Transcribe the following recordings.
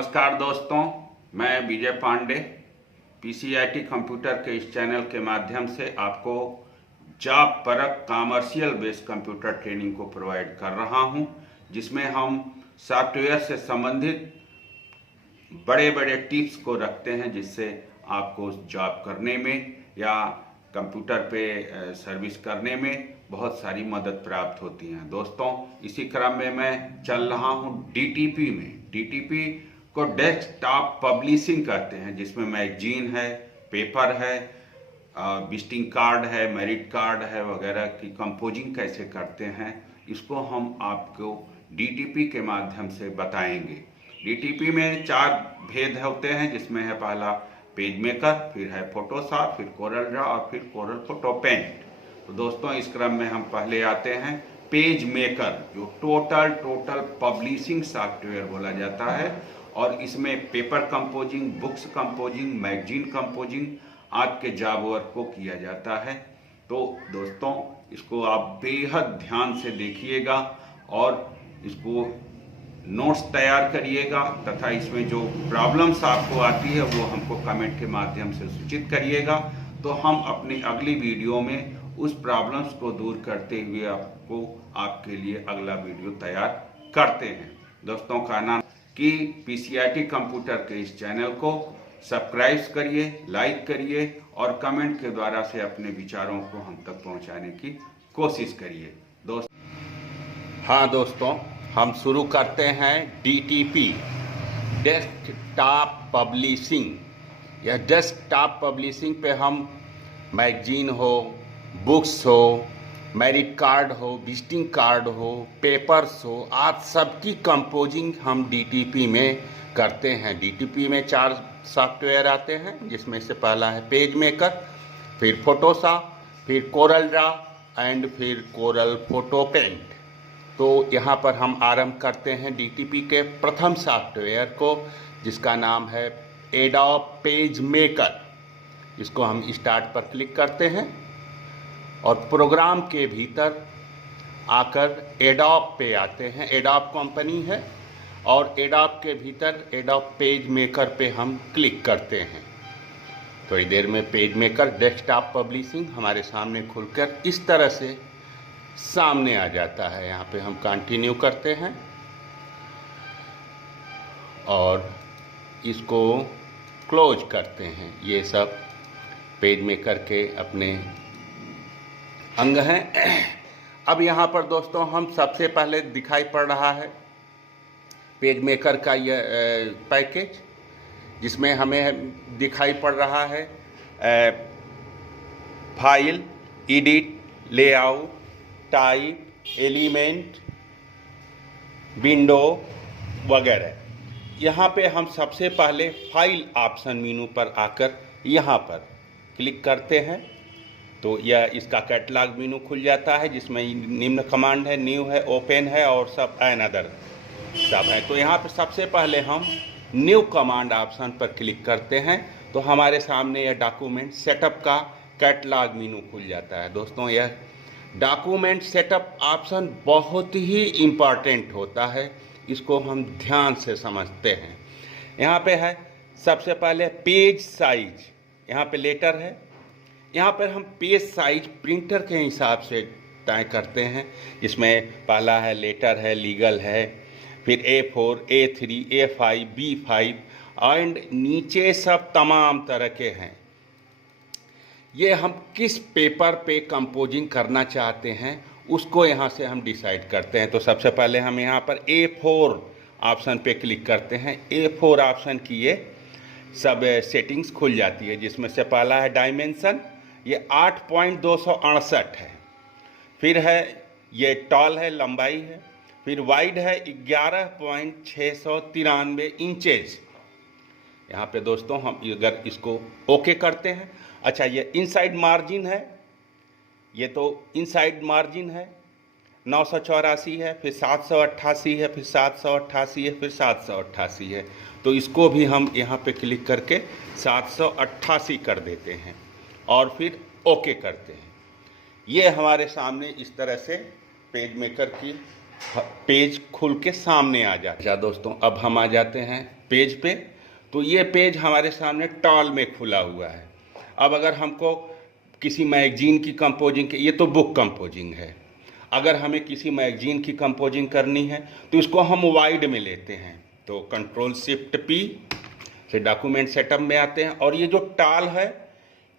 नमस्कार दोस्तों, मैं विजय पांडे पीसीआईटी कंप्यूटर के इस चैनल के माध्यम से आपको जॉब परक कॉमर्शियल बेस्ड कंप्यूटर ट्रेनिंग को प्रोवाइड कर रहा हूं, जिसमें हम सॉफ्टवेयर से संबंधित बड़े बड़े टिप्स को रखते हैं, जिससे आपको जॉब करने में या कंप्यूटर पे सर्विस करने में बहुत सारी मदद प्राप्त होती है। दोस्तों, इसी क्रम में मैं चल रहा हूं डीटीपी में। डीटीपी को डेस्कटॉप पब्लिशिंग कहते हैं, जिसमें मैगजीन है, पेपर है, विजिटिंग कार्ड है, मेरिट कार्ड है वगैरह की कंपोजिंग कैसे करते हैं, इसको हम आपको डीटीपी के माध्यम से बताएंगे। डीटीपी में 4 भेद होते हैं, जिसमें है पहला पेज मेकर, फिर है फोटोशॉप, फिर कोरल ड्रॉ और फिर कोरल फोटो पेंट। तो दोस्तों, इस क्रम में हम पहले आते हैं पेज मेकर, जो टोटल पब्लिशिंग सॉफ्टवेयर बोला जाता है, और इसमें paper composing, books composing, magazine composing आपके जॉब वर्क को किया जाता है। तो दोस्तों, इसको आप बेहद ध्यान से देखिएगा और इसको नोट्स तैयार करिएगा, तथा इसमें जो प्रॉब्लम्स आपको आती है वो हमको कमेंट के माध्यम से सूचित करिएगा। तो हम अपनी अगली वीडियो में उस प्रॉब्लम्स को दूर करते हुए आपके लिए अगला वीडियो तैयार करते हैं। दोस्तों, कहना कि पीसीआईटी कंप्यूटर के इस चैनल को सब्सक्राइब करिए, लाइक करिए और कमेंट के द्वारा से अपने विचारों को हम तक पहुंचाने की कोशिश करिए। दोस्तों, हम शुरू करते हैं डीटीपी, डेस्कटॉप पब्लिशिंग। यह डेस्कटॉप पब्लिशिंग पे हम मैगजीन हो, बुक्स हो, मेरिट कार्ड हो, विजिटिंग कार्ड हो, पेपर्स हो, आप सबकी कंपोजिंग हम डीटीपी में करते हैं। डीटीपी में 4 सॉफ्टवेयर आते हैं, जिसमें से पहला है पेज मेकर, फिर फोटोशॉप, फिर कोरल ड्रॉ एंड फिर कोरल फोटो पेंट। तो यहाँ पर हम आरंभ करते हैं डीटीपी के प्रथम सॉफ्टवेयर को, जिसका नाम है एडोब पेज मेकर। इसको हम स्टार्ट पर क्लिक करते हैं और प्रोग्राम के भीतर आकर एडोब पे आते हैं। एडोब कंपनी है और एडोब के भीतर एडोब पेज मेकर पे हम क्लिक करते हैं। थोड़ी देर में पेज मेकर डेस्कटॉप पब्लिशिंग हमारे सामने खुलकर इस तरह से सामने आ जाता है। यहाँ पे हम कंटिन्यू करते हैं और इसको क्लोज करते हैं। ये सब पेज मेकर के अपने अंग हैं। अब यहाँ पर दोस्तों, हम सबसे पहले दिखाई पड़ रहा है पेज मेकर का यह पैकेज, जिसमें हमें दिखाई पड़ रहा है file, edit, layout, type, element, window वगैरह। यहाँ पे हम सबसे पहले फाइल ऑप्शन मेनू पर आकर यहाँ पर क्लिक करते हैं, तो यह इसका कैटलॉग मेनू खुल जाता है, जिसमें निम्न कमांड है, न्यू है, ओपन है और सब अनदर सब है। तो यहाँ पर सबसे पहले हम न्यू कमांड ऑप्शन पर क्लिक करते हैं, तो हमारे सामने यह डॉक्यूमेंट सेटअप का कैटलॉग मेनू खुल जाता है। दोस्तों, यह डॉक्यूमेंट सेटअप ऑप्शन बहुत ही इम्पॉर्टेंट होता है, इसको हम ध्यान से समझते हैं। यहाँ पे है सबसे पहले पेज साइज, यहाँ पे लेटर है। यहाँ पर हम पेज साइज प्रिंटर के हिसाब से तय करते हैं, जिसमें पहला है लेटर है, लीगल है, फिर A4, A3, A5, B5 and नीचे सब तमाम तरह के हैं। ये हम किस पेपर पे कंपोजिंग करना चाहते हैं उसको यहाँ से हम डिसाइड करते हैं। तो सबसे पहले हम यहाँ पर A4 ऑप्शन पे क्लिक करते हैं। A4 ऑप्शन की ये सब सेटिंग्स खुल जाती है, जिसमें से पहला है डायमेंशन, ये 8.268 है। फिर है ये टॉल है, लंबाई है। फिर वाइड है 11.693 इंचेज। यहाँ पे दोस्तों, हम अगर इसको ओके करते हैं, अच्छा, ये इनसाइड मार्जिन है, ये तो इनसाइड मार्जिन है 984 है, फिर 788 है, फिर 788 है, फिर 788 है। तो इसको भी हम यहाँ पे क्लिक करके 788 कर देते हैं और फिर ओके करते हैं। ये हमारे सामने इस तरह से पेज मेकर की पेज खुल के सामने आ जाता है। दोस्तों अब हम आ जाते हैं पेज पे। तो ये पेज हमारे सामने टॉल में खुला हुआ है। अब अगर हमको किसी मैगजीन की कंपोजिंग के, ये तो बुक कंपोजिंग है, अगर हमें किसी मैगजीन की कंपोजिंग करनी है तो इसको हम वाइड में लेते हैं। तो कंट्रोल शिफ्ट पी से डॉक्यूमेंट सेटअप में आते हैं और ये जो टॉल है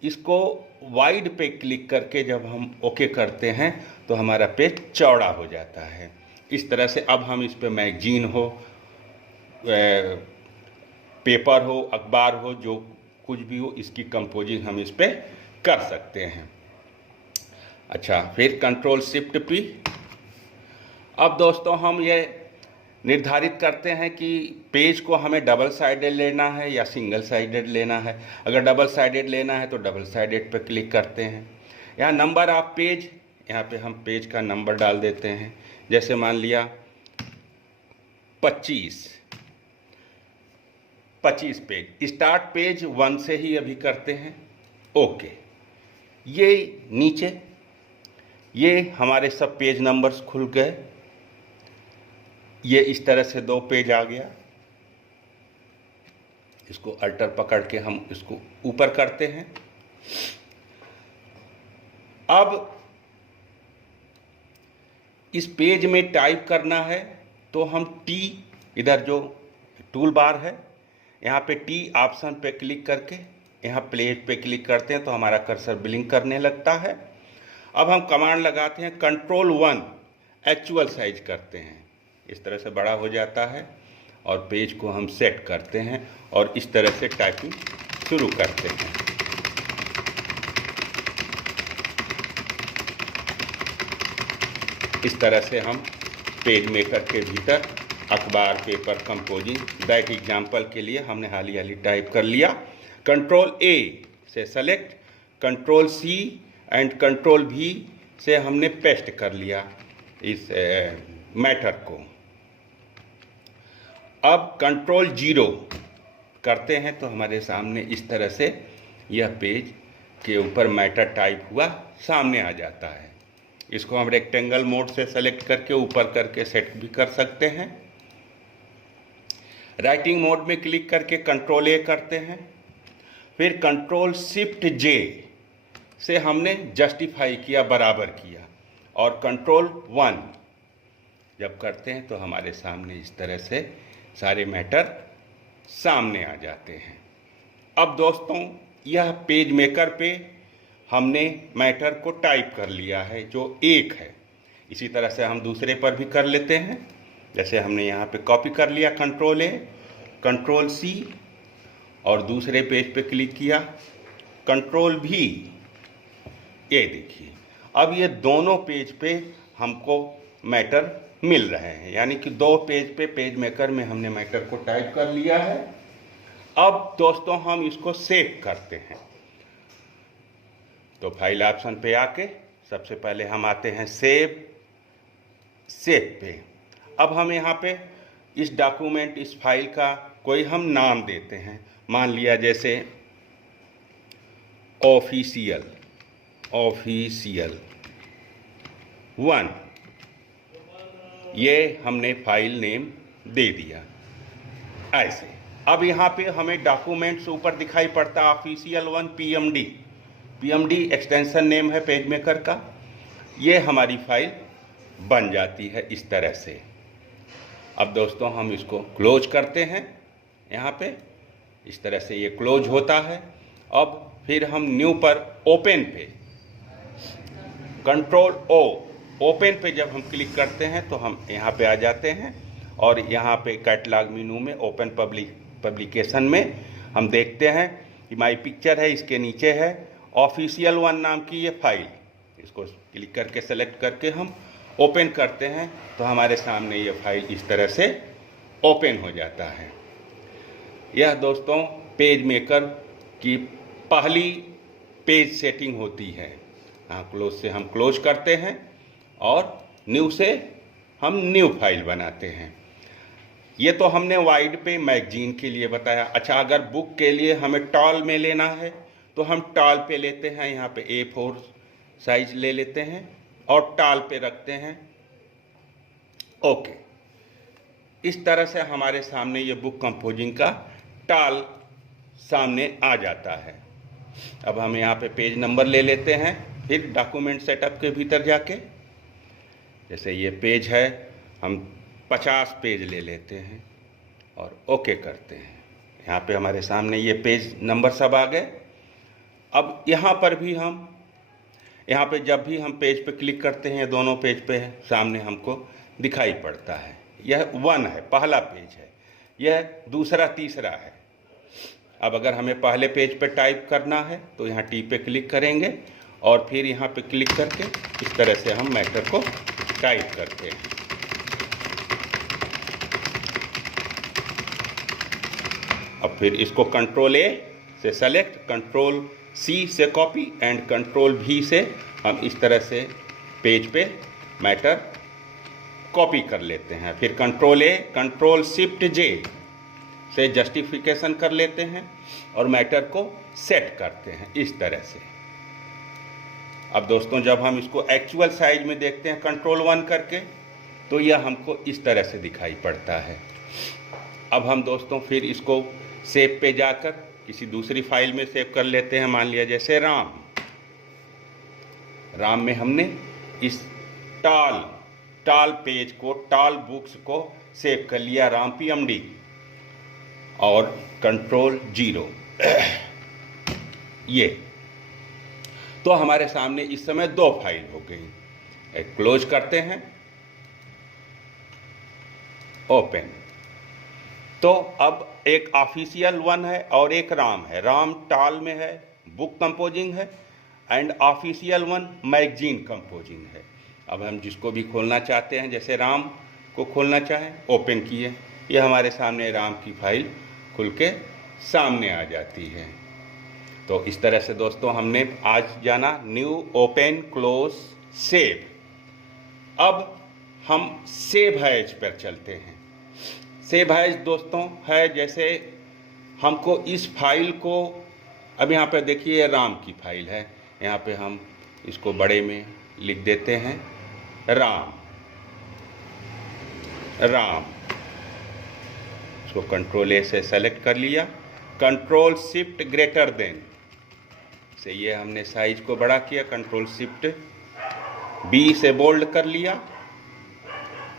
इसको वाइड पे क्लिक करके जब हम ओके करते हैं तो हमारा पेज चौड़ा हो जाता है। इस तरह से अब हम इस पे मैगजीन हो, पेपर हो, अखबार हो, जो कुछ भी हो, इसकी कंपोजिंग हम इस पे कर सकते हैं। अच्छा, फिर कंट्रोल शिफ्ट पी। अब दोस्तों हम ये निर्धारित करते हैं कि पेज को हमें डबल साइडेड लेना है या सिंगल साइडेड लेना है। अगर डबल साइडेड लेना है तो डबल साइडेड पर क्लिक करते हैं। यहाँ नंबर ऑफ पेज, यहाँ पे हम पेज का नंबर डाल देते हैं। जैसे मान लिया 25 पेज। स्टार्ट पेज 1 से ही अभी करते हैं। ओके, ये नीचे ये हमारे सब पेज नंबर्स खुल गए। ये इस तरह से 2 पेज आ गया। इसको अल्टर पकड़ के हम इसको ऊपर करते हैं। अब इस पेज में टाइप करना है तो हम टी, इधर जो टूल बार है यहाँ पे टी ऑप्शन पे क्लिक करके यहाँ पेज पे क्लिक करते हैं तो हमारा कर्सर ब्लिंक करने लगता है। अब हम कमांड लगाते हैं कंट्रोल 1 एक्चुअल साइज करते हैं। इस तरह से बड़ा हो जाता है और पेज को हम सेट करते हैं और इस तरह से टाइपिंग शुरू करते हैं। इस तरह से हम पेज मेकर के भीतर अखबार, पेपर, कंपोजिंग, दैट एग्जाम्पल के लिए हमने हाली टाइप कर लिया। कंट्रोल ए से select, control C and control V से हमने पेस्ट कर लिया इस मैटर को। अब कंट्रोल 0 करते हैं तो हमारे सामने इस तरह से यह पेज के ऊपर मैटर टाइप हुआ सामने आ जाता है। इसको हम रेक्टेंगल मोड से सेलेक्ट करके ऊपर करके सेट भी कर सकते हैं। राइटिंग मोड में क्लिक करके कंट्रोल ए करते हैं। फिर कंट्रोल शिफ्ट जे से हमने जस्टिफाई किया, बराबर किया, और कंट्रोल 1 जब करते हैं तो हमारे सामने इस तरह से सारे मैटर सामने आ जाते हैं। अब दोस्तों यह पेज मेकर पे हमने मैटर को टाइप कर लिया है जो एक है। इसी तरह से हम दूसरे पर भी कर लेते हैं। जैसे हमने यहाँ पे कॉपी कर लिया कंट्रोल ए, कंट्रोल सी और दूसरे पेज पे क्लिक किया, कंट्रोल भी। ये देखिए अब ये दोनों पेज पे हमको मैटर मिल रहे हैं, यानी कि 2 पेज पे पेज मेकर में हमने मैटर को टाइप कर लिया है। अब दोस्तों हम इसको सेव करते हैं। तो फाइल ऑप्शन पे आके सबसे पहले हम आते हैं सेव पे। अब हम यहाँ पे इस डॉक्यूमेंट, इस फाइल का कोई हम नाम देते हैं। मान लिया जैसे ऑफिशियल 1, ये हमने फाइल नेम दे दिया ऐसे। अब यहाँ पे हमें डॉक्यूमेंट्स ऊपर दिखाई पड़ता ऑफिशियल 1 PMD एक्सटेंशन नेम है पेज मेकर का। ये हमारी फाइल बन जाती है इस तरह से। अब दोस्तों हम इसको क्लोज करते हैं। यहाँ पे इस तरह से ये क्लोज होता है। अब फिर हम न्यू पर ओपन पे कंट्रोल ओ, ओपन पे जब हम क्लिक करते हैं तो हम यहाँ पे आ जाते हैं और यहाँ पे कैटलॉग मेनू में ओपन पब्लिकेशन में हम देखते हैं कि माई पिक्चर है, इसके नीचे है ऑफिशियल 1 नाम की ये फाइल। इसको क्लिक करके सेलेक्ट करके हम ओपन करते हैं तो हमारे सामने ये फाइल इस तरह से ओपन हो जाता है। यह दोस्तों पेज मेकर की पहली पेज सेटिंग होती है। हाँ, क्लोज से हम क्लोज करते हैं और न्यू से हम न्यू फाइल बनाते हैं। ये तो हमने वाइड पे मैगजीन के लिए बताया। अच्छा, अगर बुक के लिए हमें टॉल में लेना है तो हम टॉल पे लेते हैं। यहाँ पे A4 साइज ले लेते हैं और टॉल पे रखते हैं ओके। इस तरह से हमारे सामने ये बुक कंपोजिंग का टाल सामने आ जाता है। अब हम यहाँ पे पेज नंबर ले लेते हैं, फिर डॉक्यूमेंट सेटअप के भीतर जाके जैसे ये पेज है, हम 50 पेज ले लेते हैं और ओके करते हैं। यहाँ पे हमारे सामने ये पेज नंबर सब आ गए। अब यहाँ पर भी हम यहाँ पे जब भी हम पेज पे क्लिक करते हैं, दोनों पेज पे सामने हमको दिखाई पड़ता है। यह 1 है, पहला पेज है, यह दूसरा तीसरा है। अब अगर हमें पहले पेज पे टाइप करना है तो यहाँ टी पे क्लिक करेंगे और फिर यहाँ पे क्लिक करके इस तरह से हम मैटर को टाइप करते हैं। अब फिर इसको कंट्रोल ए से सेलेक्ट, कंट्रोल सी से कॉपी एंड कंट्रोल भी से हम इस तरह से पेज पे मैटर कॉपी कर लेते हैं। फिर कंट्रोल ए, कंट्रोल शिफ्ट जे से जस्टिफिकेशन कर लेते हैं और मैटर को सेट करते हैं इस तरह से। अब दोस्तों जब हम इसको एक्चुअल साइज में देखते हैं कंट्रोल 1 करके, तो यह हमको इस तरह से दिखाई पड़ता है। अब हम दोस्तों फिर इसको सेव पे जाकर किसी दूसरी फाइल में सेव कर लेते हैं। मान लिया जैसे राम में हमने इस टाल पेज को, टाल बुक्स को सेव कर लिया, राम PMD और कंट्रोल 0 ये। तो हमारे सामने इस समय 2 फाइल हो गई। एक क्लोज करते हैं, ओपन। तो अब एक ऑफिशियल 1 है और एक राम है। राम टाल में है, बुक कंपोजिंग है, एंड ऑफिशियल 1 मैगजीन कंपोजिंग है। अब हम जिसको भी खोलना चाहते हैं, जैसे राम को खोलना चाहें, ओपन किए, ये हमारे सामने राम की फाइल खुल के सामने आ जाती है। तो इस तरह से दोस्तों हमने आज जाना न्यू, ओपन, क्लोज, सेव। अब हम सेव एज पर चलते हैं। सेव एज दोस्तों है जैसे हमको इस फाइल को, अब यहाँ पे देखिए राम की फाइल है, यहाँ पे हम इसको बड़े में लिख देते हैं राम। इसको कंट्रोल ए से सेलेक्ट कर लिया, कंट्रोल शिफ्ट ग्रेटर देन से ये हमने साइज को बड़ा किया, कंट्रोल शिफ्ट बी से बोल्ड कर लिया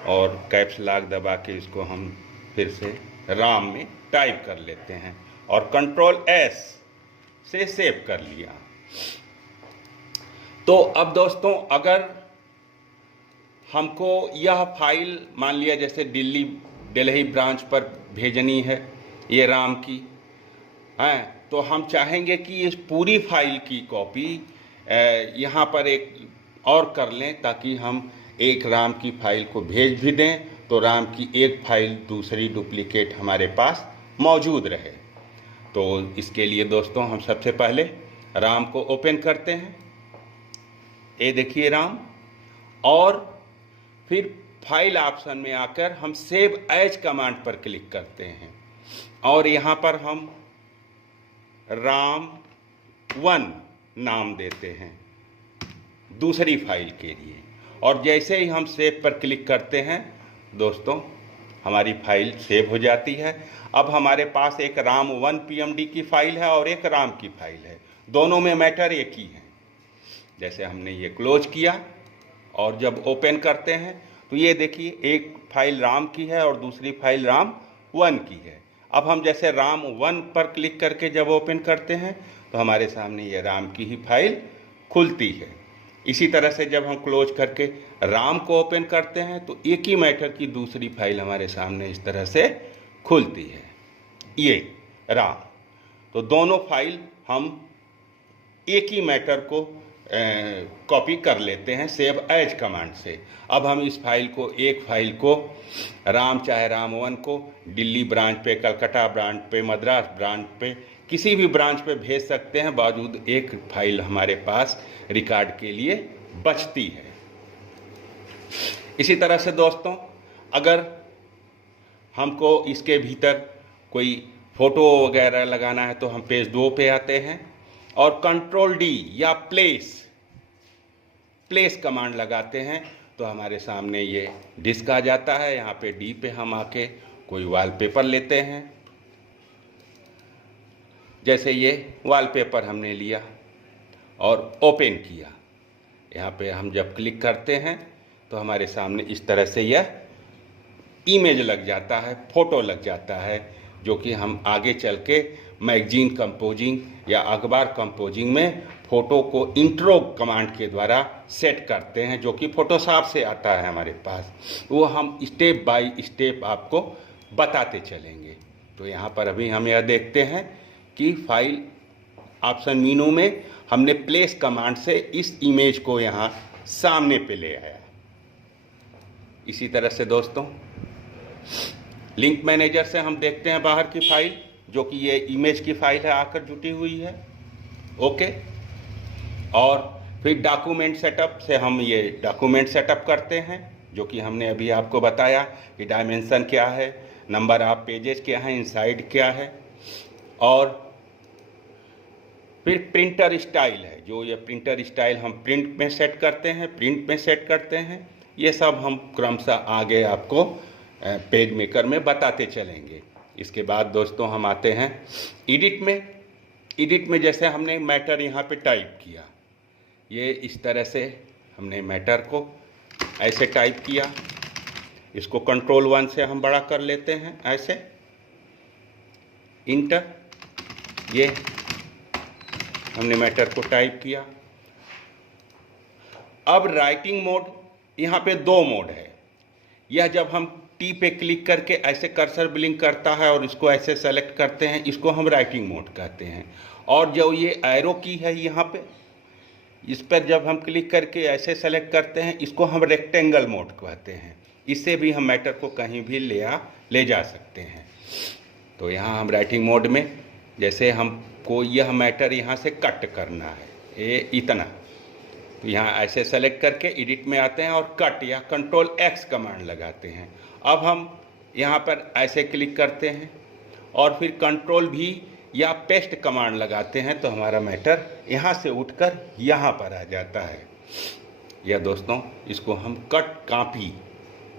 और कैप्स लॉक दबा के इसको हम फिर से राम में टाइप कर लेते हैं और कंट्रोल एस से सेव कर लिया। तो अब दोस्तों अगर हमको यह फाइल मान लिया जैसे दिल्ली ब्रांच पर भेजनी है ये राम की है, तो हम चाहेंगे कि इस पूरी फाइल की कॉपी यहाँ पर एक और कर लें ताकि हम एक राम की फाइल को भेज भी दें तो राम की एक फाइल दूसरी डुप्लीकेट हमारे पास मौजूद रहे। तो इसके लिए दोस्तों हम सबसे पहले राम को ओपन करते हैं, ये देखिए राम, और फिर फाइल ऑप्शन में आकर हम सेव एज कमांड पर क्लिक करते हैं और यहाँ पर हम राम 1 नाम देते हैं दूसरी फाइल के लिए। और जैसे ही हम सेव पर क्लिक करते हैं दोस्तों हमारी फाइल सेव हो जाती है। अब हमारे पास एक राम 1 PMD की फाइल है और एक राम की फाइल है, दोनों में मैटर एक ही है। जैसे हमने ये क्लोज किया और जब ओपन करते हैं तो ये देखिए एक फाइल राम की है और दूसरी फाइल राम 1 की है। अब हम जैसे राम 1 पर क्लिक करके जब ओपन करते हैं तो हमारे सामने ये राम की ही फाइल खुलती है। इसी तरह से जब हम क्लोज करके राम को ओपन करते हैं तो एक ही मैटर की दूसरी फाइल हमारे सामने इस तरह से खुलती है, ये राम। तो दोनों फाइल हम एक ही मैटर को कॉपी कर लेते हैं सेव एज कमांड से। अब हम इस फाइल को, एक फाइल को राम, चाहे राम 1 को दिल्ली ब्रांच पे, कलकत्ता ब्रांच पे, मद्रास ब्रांच पे, किसी भी ब्रांच पे भेज सकते हैं, बावजूद एक फाइल हमारे पास रिकॉर्ड के लिए बचती है। इसी तरह से दोस्तों अगर हमको इसके भीतर कोई फोटो वगैरह लगाना है तो हम पेज 2 पे आते हैं और कंट्रोल D या प्लेस कमांड लगाते हैं तो हमारे सामने ये डिस्क आ जाता है। यहाँ पे डी पे हम आके कोई वॉलपेपर लेते हैं। जैसे ये वॉलपेपर हमने लिया और ओपन किया, यहाँ पे हम जब क्लिक करते हैं तो हमारे सामने इस तरह से यह इमेज लग जाता है, फोटो लग जाता है, जो कि हम आगे चल के मैगजीन कंपोजिंग या अखबार कंपोजिंग में फ़ोटो को इंट्रो कमांड के द्वारा सेट करते हैं, जो कि फोटोशॉप से आता है हमारे पास। वो हम स्टेप बाय स्टेप आपको बताते चलेंगे। तो यहाँ पर अभी हम यह देखते हैं कि फाइल ऑप्शन मेनू में हमने प्लेस कमांड से इस इमेज को यहाँ सामने पे ले आया। इसी तरह से दोस्तों लिंक मैनेजर से हम देखते हैं बाहर की फाइल, जो कि ये इमेज की फाइल है, आकर जुटी हुई है। ओके, और फिर डॉक्यूमेंट सेटअप से हम ये डॉक्यूमेंट सेटअप करते हैं, जो कि हमने अभी आपको बताया कि डायमेंशन क्या है, नंबर ऑफ पेजेस क्या है, इनसाइड क्या है, और फिर प्रिंटर स्टाइल है, जो ये प्रिंटर स्टाइल हम प्रिंट में सेट करते हैं, प्रिंट में सेट करते हैं। ये सब हम क्रमशः आगे आपको पेज मेकर में बताते चलेंगे। इसके बाद दोस्तों हम आते हैं एडिट में। एडिट में जैसे हमने मैटर यहाँ पे टाइप किया, ये इस तरह से हमने मैटर को ऐसे टाइप किया। इसको कंट्रोल 1 से हम बड़ा कर लेते हैं, ऐसे इंटर। ये हमने मैटर को टाइप किया। अब राइटिंग मोड, यहाँ पे 2 मोड है। यह जब हम टी पे क्लिक करके ऐसे कर्सर ब्लिंक करता है और इसको ऐसे सेलेक्ट करते हैं, इसको हम राइटिंग मोड कहते हैं। और जो ये एरो की है यहाँ पे, इस पर जब हम क्लिक करके ऐसे सेलेक्ट करते हैं, इसको हम रेक्टेंगल मोड कहते हैं। इससे भी हम मैटर को कहीं भी ले जा सकते हैं। तो यहाँ हम राइटिंग मोड में, जैसे हमको यह मैटर यहाँ से कट करना है, ये इतना, तो यहाँ ऐसे सेलेक्ट करके एडिट में आते हैं और कट या कंट्रोल X कमांड लगाते हैं। अब हम यहाँ पर ऐसे क्लिक करते हैं और फिर कंट्रोल V या पेस्ट कमांड लगाते हैं, तो हमारा मैटर यहाँ से उठकर यहाँ पर आ जाता है। यह दोस्तों, इसको हम cut, copy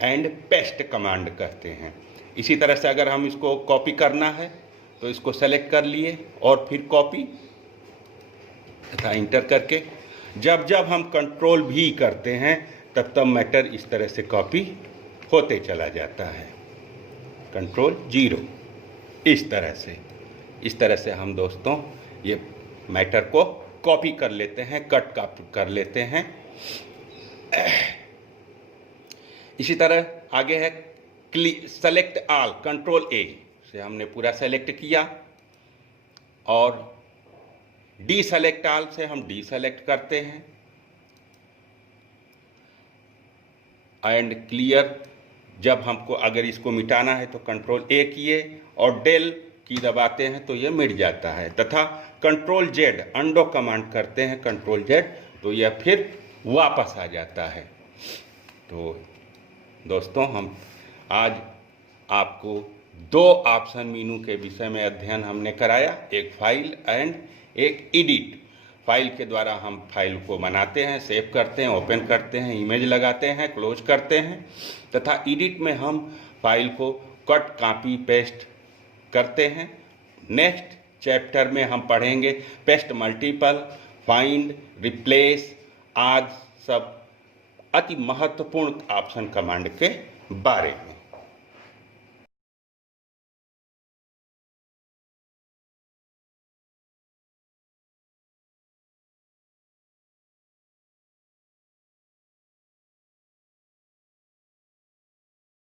and paste command कहते हैं। इसी तरह से अगर हम इसको कॉपी करना है तो इसको सेलेक्ट कर लिए और फिर कॉपी तथा इंटर करके जब जब हम कंट्रोल भी करते हैं तब तब मैटर इस तरह से कॉपी होते चला जाता है। कंट्रोल 0, इस तरह से हम दोस्तों ये मैटर को कॉपी कर लेते हैं, कट कर लेते हैं। इसी तरह आगे है सेलेक्ट ऑल, कंट्रोल A से हमने पूरा सेलेक्ट किया और डी सेलेक्ट ऑल से हम डी सेलेक्ट करते हैं। एंड क्लियर, जब हमको अगर इसको मिटाना है तो कंट्रोल A किए और डेल की दबाते हैं तो ये मिट जाता है। तथा कंट्रोल Z अंडो कमांड करते हैं, कंट्रोल Z, तो यह फिर वापस आ जाता है। तो दोस्तों हम आज आपको 2 ऑप्शन मेनू के विषय में अध्ययन हमने कराया, एक फाइल एंड एक एडिट। फाइल के द्वारा हम फाइल को बनाते हैं, सेव करते हैं, ओपन करते हैं, इमेज लगाते हैं, क्लोज करते हैं। तथा एडिट में हम फाइल को कट, कॉपी, पेस्ट करते हैं। नेक्स्ट चैप्टर में हम पढ़ेंगे पेस्ट मल्टीपल, फाइंड, रिप्लेस आदि सब अति महत्वपूर्ण ऑप्शन कमांड के बारे में।